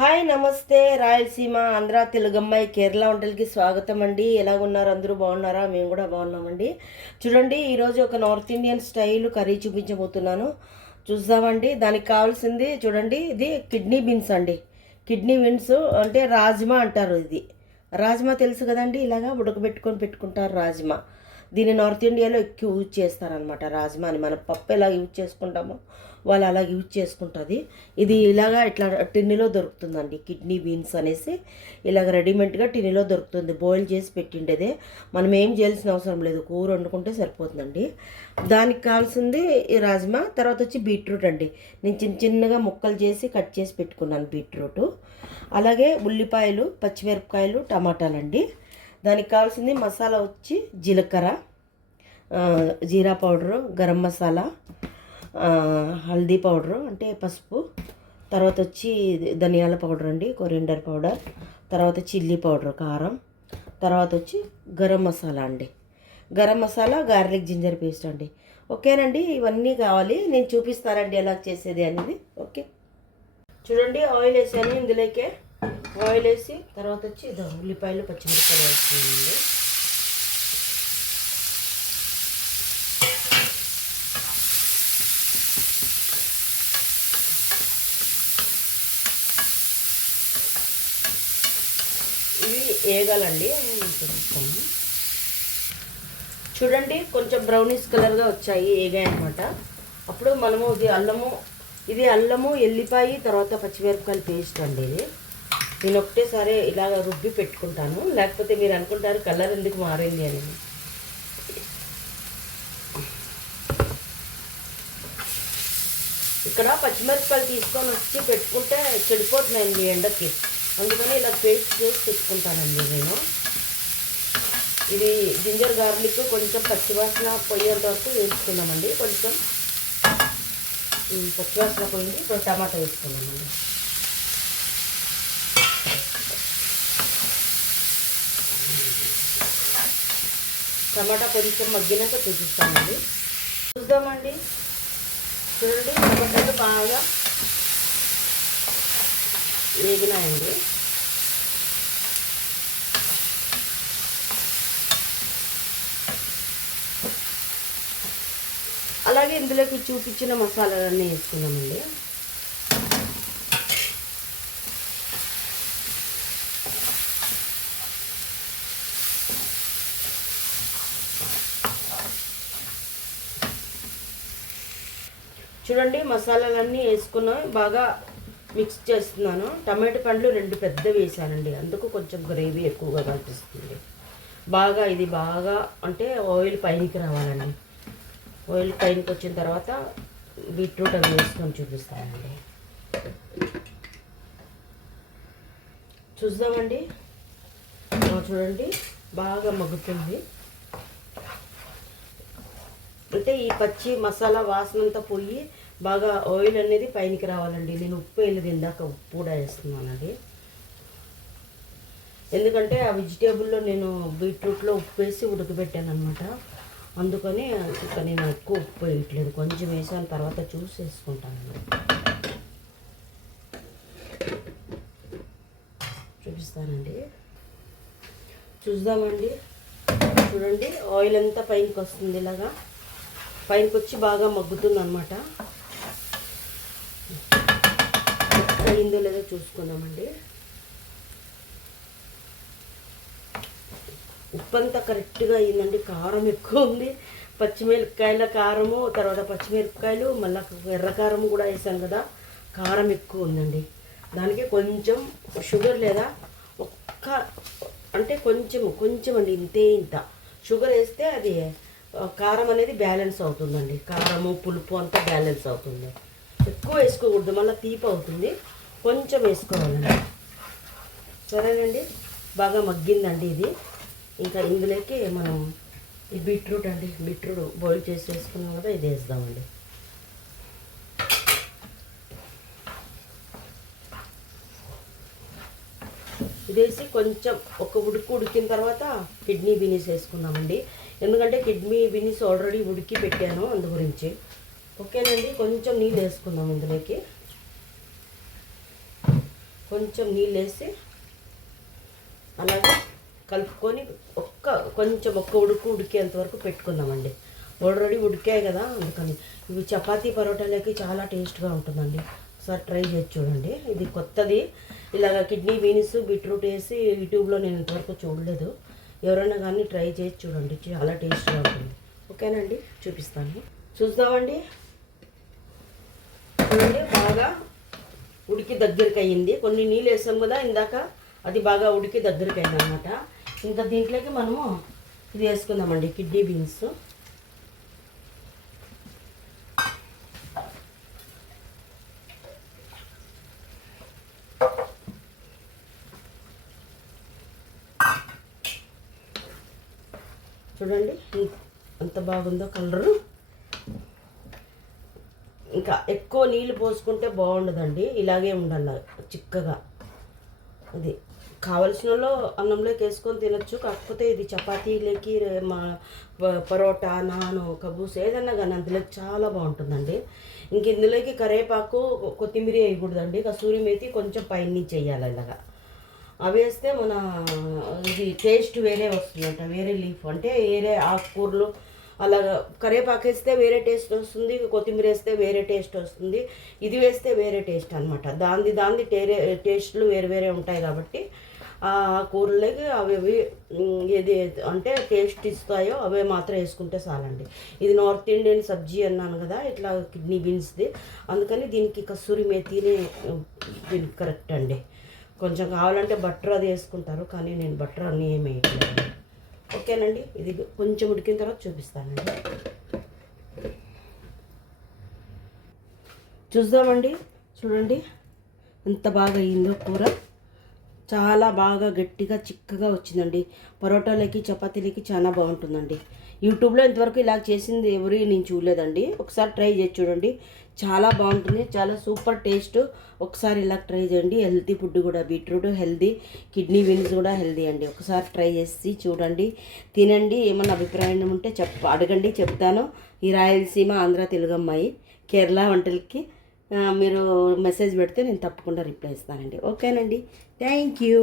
Hi నమస్తే రాయలసీమ ఆంధ్ర తెలుగమ్మాయి కేరళ వంటలకి స్వాగతం అండి. ఎలాగున్నారు? అందరూ బాగున్నారా? మేము కూడా బాగున్నామండి. చూడండి, ఈరోజు ఒక నార్త్ ఇండియన్ స్టైల్ కర్రీ చూపించబోతున్నాను. చూద్దామండి. దానికి కావాల్సింది చూడండి, ఇది కిడ్నీ బీన్స్ అండి. కిడ్నీ బీన్స్ అంటే రాజ్మా అంటారు. ఇది రాజ్మా తెలుసు కదండి, ఇలాగా ఉడకబెట్టుకొని పెట్టుకుంటారు రాజ్మా. దీన్ని నార్త్ ఇండియాలో ఎక్కువ యూజ్ చేస్తారనమాట. రాజ్మాని మన పప్పు ఎలా యూజ్ చేసుకుంటామో వాళ్ళు అలా యూజ్ చేసుకుంటుంది. ఇది ఇలాగా ఇట్లా టిన్నులో దొరుకుతుందండి. కిడ్నీ బీన్స్ అనేసి ఇలాగ రెడీమేడ్గా టిన్నులో దొరుకుతుంది. బాయిల్ చేసి పెట్టిండేదే, మనం ఏం చేయాల్సిన అవసరం లేదు, కూర వండుకుంటే సరిపోతుందండి. దానికి కావాల్సింది ఈ రాజ్మా. తర్వాత వచ్చి బీట్రూట్ అండి. నేను చిన్న చిన్నగా ముక్కలు చేసి కట్ చేసి పెట్టుకున్నాను బీట్రూట్. అలాగే ఉల్లిపాయలు, పచ్చిమిరపకాయలు, టమాటాలండి. దానికి కావాల్సింది మసాలా వచ్చి జీలకర్ర, జీరా పౌడరు, గరం మసాలా, హల్దీ పౌడరు అంటే పసుపు, తర్వాత వచ్చి ధనియాల పౌడర్ అండి, కొరియండర్ పౌడర్, తర్వాత చిల్లీ పౌడర్ కారం, తర్వాత వచ్చి గరం మసాలా అండి. Garam masala, garlic ginger paste అండి. ఓకేనండి, ఇవన్నీ కావాలి. నేను చూపిస్తానండి ఎలా చేసేది అనేది. ఓకే, చూడండి, ఆయిల్ వేసాను. ఇందులోకే ఆయిల్ వేసి తర్వాత వచ్చి ఉల్లిపాయలు, పచ్చిమిరపకాయలు వేస్తున్నానండి. ఇవి వేగాలండి. చూపిస్తాను. చూడండి, కొంచెం బ్రౌనిష్ కలర్గా వచ్చాయి, వేగాయి అనమాట. అప్పుడు మనము ఇది అల్లము, ఎల్లిపాయ, తర్వాత పచ్చిమిరపకాయలు పేస్ట్ అండి. ఇది నేను ఒకటేసారి ఇలాగ రుబ్బి పెట్టుకుంటాను, లేకపోతే మీరు అనుకుంటారు కలర్ ఎందుకు మారింది అని. ఇక్కడ పచ్చిమిరపకాయలు తీసుకొని వచ్చి పెట్టుకుంటే చెడిపోతున్నాయండి ఎండకి, అందుకని ఇలా పేస్ట్ చేసి పెట్టుకుంటానండి నేను. ఇది జింజర్ గార్లిక్ కొంచెం పచ్చివాసన పోయేంత వరకు వేసుకున్నామండి. కొంచెం పచ్చివాసన పోయింది. ఇప్పుడు టమాటా వేసుకున్నామండి. టమాటా కొంచెం మగ్గినాక చూపిస్తామండి. చూద్దామండి. చూడండి, టమాటాలు బాగా వేగినాయండి. అలాగే ఇందులోకి చూపించిన మసాలాలన్నీ వేసుకున్నామండి. చూడండి, మసాలాలన్నీ వేసుకున్నాం, బాగా మిక్స్ చేస్తున్నాను. టమాటో పండ్లు 2 పెద్దవి వేసానండి, అందుకు కొంచెం గ్రేవీ ఎక్కువగా కనిపిస్తుంది. ఇది బాగా అంటే ఆయిల్ పైనకి రావాలండి. ఆయిల్ పైనకి వచ్చిన తర్వాత బీట్రూట్ అవి వేసుకొని చూపిస్తానండి. చూద్దామండి. చూడండి, బాగా మగ్గుతుంది. అంటే ఈ పచ్చి మసాలా వాసన అంతా పోయి బాగా ఆయిల్ అనేది పైనకి రావాలండి. నేను ఉప్పు వేయలేదు, ఇందాక ఉప్పు కూడా వేస్తున్నానండి. ఎందుకంటే ఆ వెజిటేబుల్లో నేను బీట్రూట్లో ఉప్పు వేసి ఉడకబెట్టాను అనమాట, అందుకని ఇక నేను ఎక్కువ ఉప్పు వేయట్లేదు. కొంచెం వేసాను, తర్వాత చూసి వేసుకుంటాను. చూపిస్తానండి. చూద్దామండి. చూడండి, ఆయిల్ అంతా పైనకి వస్తుంది, ఇలాగా పైనకి వచ్చి బాగా మగ్గుతుంది అనమాట. అయిందో లేదో చూసుకుందామండి. ఉప్పు అంతా కరెక్ట్గా అయిందండి. కారం ఎక్కువ ఉంది, పచ్చిమిరపకాయల కారము, తర్వాత పచ్చిమిరపకాయలు, మళ్ళీ ఎర్రకారం కూడా వేసాను కదా, కారం ఎక్కువ ఉందండి. దానికి కొంచెం షుగర్ లేదా అంటే కొంచెం అండి, ఇంత షుగర్ వేస్తే అది కారం అనేది బ్యాలెన్స్ అవుతుందండి. కారము, పులుపు అంతా బ్యాలెన్స్ అవుతుంది. ఎక్కువ వేసుకోకూడదు, మళ్ళీ తీపి అవుతుంది. కొంచెం వేసుకోవాలండి. సరేనండి, బాగా మగ్గిందండి ఇది. ఇంకా ఇందులోకి మనం ఈ బీట్రూట్ బాయిల్ చేసి వేసుకున్నాం కదా, ఇది వేద్దామండి. ఇదేసి కొంచెం ఒక ఉడికిన తర్వాత కిడ్నీ బీన్స్ వేసుకుందామండి. ఎందుకంటే కిడ్నీ బీన్స్ ఆల్రెడీ ఉడికి పెట్టాను, అందు గురించి. ఓకేనండి, కొంచెం నీళ్ళు వేసుకుందాం ఇందులోకి. కొంచెం నీళ్ళు వేసి అలాగే కలుపుకొని కొంచెం ఒక్క ఉడికేంత వరకు పెట్టుకుందామండి. ఆల్రెడీ ఉడికాయి కదా, అందుకని ఇవి చపాతీ పరోటాలకి చాలా టేస్ట్గా ఉంటుందండి. ఒకసారి ట్రై చేసి చూడండి. ఇది కొత్తది, ఇలాగ కిడ్నీ బీన్స్ బీట్రూట్ వేసి యూట్యూబ్లో నేను ఇంతవరకు చూడలేదు. ఎవరైనా కానీ ట్రై చేసి చూడండి, చాలా టేస్ట్గా ఉంటుంది. ఓకేనండి, చూపిస్తాను. చూద్దామండి. చూడండి, బాగా ఉడికి దగ్గరికి అయ్యింది. కొన్ని నీళ్ళు వేసాం కదా ఇందాక, అది బాగా ఉడికి దగ్గరికి అయింది అనమాట. ఇంకా దీంట్లోకి మనము ఇది వేసుకుందామండి, కిడ్నీ బీన్స్. చూడండి ఎంత బాగుందో కలరు. ఇంకా ఎక్కువ నీళ్ళు పోసుకుంటే బాగుండదండి, ఇలాగే ఉండాలి చిక్కగా. అది కావలసిన అన్నంలోకి వేసుకొని తినచ్చు. కాకపోతే ఇది చపాతీలోకి మా పరోటా, నాను, కబూస్ ఏదన్నా కానీ అందులోకి చాలా బాగుంటుందండి. ఇంక ఇందులోకి కరివేపాకు, కొత్తిమీర వేయకూడదండి. కసూరి మేతి కొంచెం పైనుంచి వేయాలి. ఇలాగా అవి వేస్తే మన ఇది టేస్ట్ వేరే వస్తుందంట. వేరే లీఫ్ అంటే వేరే ఆకుకూరలు అలాగా కరివేపాకు వేస్తే వేరే టేస్ట్ వస్తుంది, కొత్తిమీర వేస్తే వేరే టేస్ట్ వస్తుంది, ఇది వేస్తే వేరే టేస్ట్ అనమాట. దాంది టేస్ట్లు వేరే వేరే ఉంటాయి. కాబట్టి ఆ కూరలకి అవి ఏది అంటే టేస్ట్ ఇస్తాయో అవే మాత్రం వేసుకుంటే చాలండి. ఇది నార్త్ ఇండియన్ సబ్జీ అన్నాను కదా, ఇట్లా కిడ్నీ బీన్స్ది, అందుకని దీనికి కస్తూరి మేతినే దీనికి కరెక్ట్ అండి. కొంచెం కావాలంటే బటర్ అది వేసుకుంటారు, కానీ నేను బటర్ అన్నీ ఏమి వేయట్లేదు. ఓకేనండి, ఇది కొంచెం ఉడికిన తర్వాత చూపిస్తానండి. చూద్దామండి. చూడండి ఎంత బాగా అయ్యిందో కూర. చాలా బాగా గట్టిగా చిక్కగా వచ్చిందండి. పరోటాలకి చపాతీలకి చాలా బాగుంటుందండి. యూట్యూబ్లో ఇంతవరకు ఇలా చేసింది ఎవరి నేను చూడలేదండి. ఒకసారి ట్రై చేసి చూడండి, చాలా బాగుంటుంది, చాలా సూపర్ టేస్ట్. ఒకసారి ఇలా ట్రై చేయండి. హెల్తీ ఫుడ్ కూడా, బీట్రూట్ హెల్తీ, కిడ్నీ బీన్స్ కూడా హెల్తీ అండి. ఒకసారి ట్రై చేసి చూడండి, తినండి. ఏమన్నా అభిప్రాయం ఉంటే అడగండి, చెప్తాను. ఈ రాయలసీమ ఆంధ్ర తెలుగు అమ్మాయి కేరళ వంటలకి మీరు మెసేజ్ పెడితే నేను తప్పకుండా రిప్లై ఇస్తానండి. ఓకేనండి, థ్యాంక్ యూ.